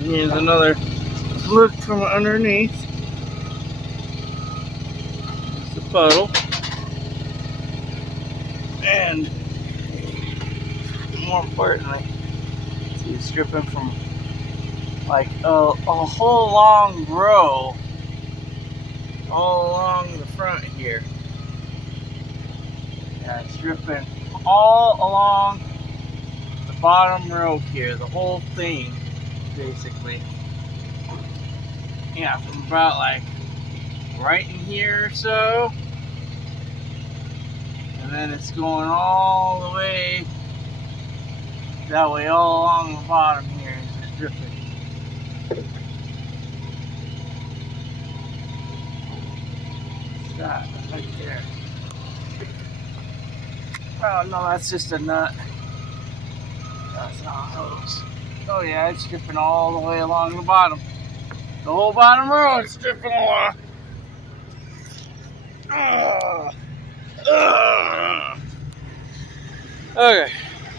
Here's another look from underneath. It's a puddle. And more importantly, see, it's dripping from like a whole long row all along the front here. Yeah, it's dripping all along the bottom row here, the whole thing, basically. Yeah, from about like right in here or so. And then it's going all the way that way, all along the bottom here, it's just dripping. What's that right there? Oh no, that's just a nut. That's not a hose. Oh yeah, it's dripping all the way along the bottom. The whole bottom row is dripping along. Okay.